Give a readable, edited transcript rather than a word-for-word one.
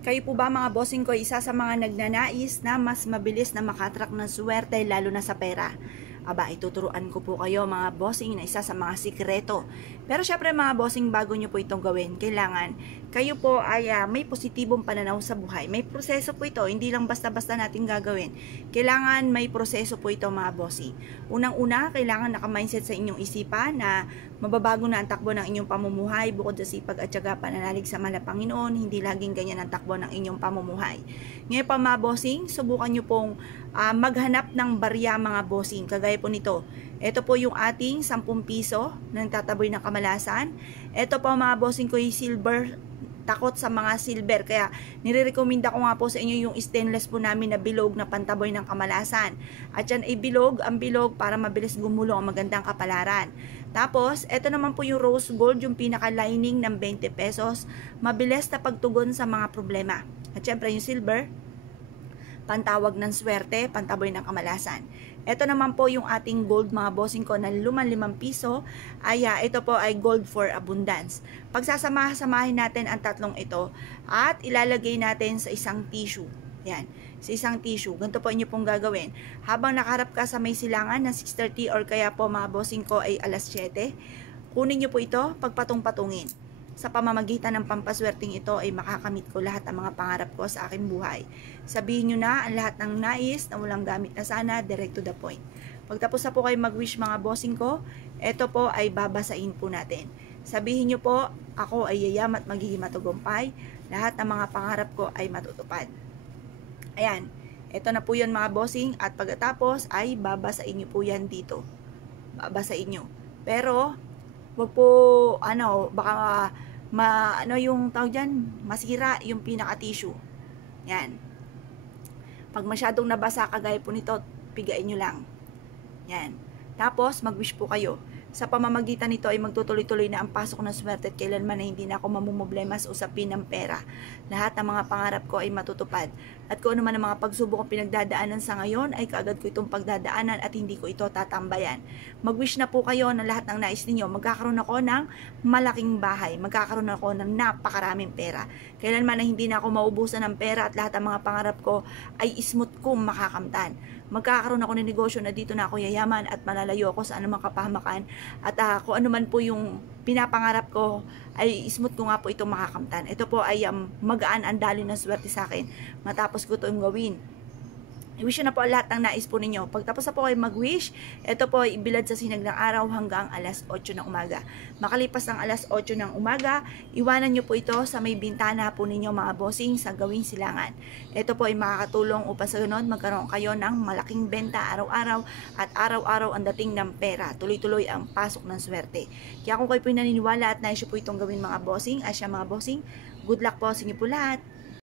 Kayo po ba mga bossing ko, isa sa mga nagnanais na mas mabilis na makatrack ng swerte lalo na sa pera? Aba, ituturuan ko po kayo mga bossing na isa sa mga sikreto. Pero syempre mga bossing, bago nyo po itong gawin, kailangan kayo po ay may positibong pananaw sa buhay. May proseso po ito, hindi lang basta-basta natin gagawin. Kailangan may proseso po ito mga bossing. Unang-una, kailangan naka-mindset sa inyong isipan na mababago na ang takbo ng inyong pamumuhay bukod sa sipag at tiyaga pananalig sa mahal na Panginoon. Hindi laging ganyan ang takbo ng inyong pamumuhay. Ngayon pa mga bossing, subukan nyo pong maghanap ng barya mga bossing. Kagaya po nito. Ito po yung ating 10 piso na nagtataboy ng kamalasan. Ito po mga bossing ko yung silver, takot sa mga silver. Kaya nire-recommenda ko nga po sa inyo yung stainless po namin na bilog na pantaboy ng kamalasan. At yan ay bilog, ang bilog para mabilis gumulong ang magandang kapalaran. Tapos, ito naman po yung rose gold, yung pinaka-lining ng 20 pesos. Mabilis na pagtugon sa mga problema. At syempre yung silver, pantawag ng swerte, pantaboy ng kamalasan. Ito naman po yung ating gold mga bossing ko na 5 piso. Ito po ay gold for abundance. Pagsasama-samahin natin ang tatlong ito at ilalagay natin sa isang tissue. Yan, sa isang tissue. Ganito po inyo pong gagawin. Habang nakaharap ka sa may silangan na 6:30 or kaya po mga bossing ko ay alas 7, kunin nyo po ito, pagpatong-patungin. Sa pamamagitan ng pampaswerteng ito ay makakamit ko lahat ng mga pangarap ko sa aking buhay. Sabihin nyo na ang lahat ng nais na walang gamit na sana, direct to the point. Pagtapos na po kayo mag-wish mga bossing ko, ito po ay babasain po natin. Sabihin nyo po, ako ay yayam at magiging matagumpay. Lahat ng mga pangarap ko ay matutupad. Ayan, ito na po yun mga bossing at pagkatapos ay babasain nyo po yan dito. Babasain nyo. Pero, wag po, baka yung tawag dyan, masira yung pinaka-tissue. Yan. Pag masyadong nabasa kagaya po nito, pigain nyo lang. Yan. Tapos, mag-wish po kayo. Sa pamamagitan nito ay magtutuloy-tuloy na ang pasok ng swerte at kailanman na hindi na ako mamumblema sa usapin ng pera. Lahat ng mga pangarap ko ay matutupad. At kung ano man ang mga pagsubok kong pinagdadaanan sa ngayon ay kaagad ko itong pagdadaanan at hindi ko ito tatambayan. Mag-wish na po kayo na lahat ng nais ninyo. Magkakaroon ako ng malaking bahay. Magkakaroon ako ng napakaraming pera. Kailanman na hindi na ako maubusan ng pera at lahat ng mga pangarap ko ay smooth kong makakamtan. Magkakaroon ako ng negosyo na dito na ako yayaman at malalayo ako sa anumang kapahamakan at kung ano man po yung pinapangarap ko ay smooth ko nga po ito makakamtan. Ito po ay magaan ang daloy ng swerte sa akin matapos ko itong gawin. I-wish na po lahat ng nais po ninyo. Pagtapos na po kayo mag-wish, ito po ay ibilad sa sinag ng araw hanggang alas 8 ng umaga. Makalipas ang alas 8 ng umaga, iwanan nyo po ito sa may bintana po ninyo mga bossing sa gawing silangan. Ito po ay makakatulong upang sa ganun magkaroon kayo ng malaking benta araw-araw at araw-araw ang dating ng pera. Tuloy-tuloy ang pasok ng swerte. Kaya kung kayo po naniniwala at nais po itong gawin mga bossing, mga bossing, good luck po sa inyo po lahat.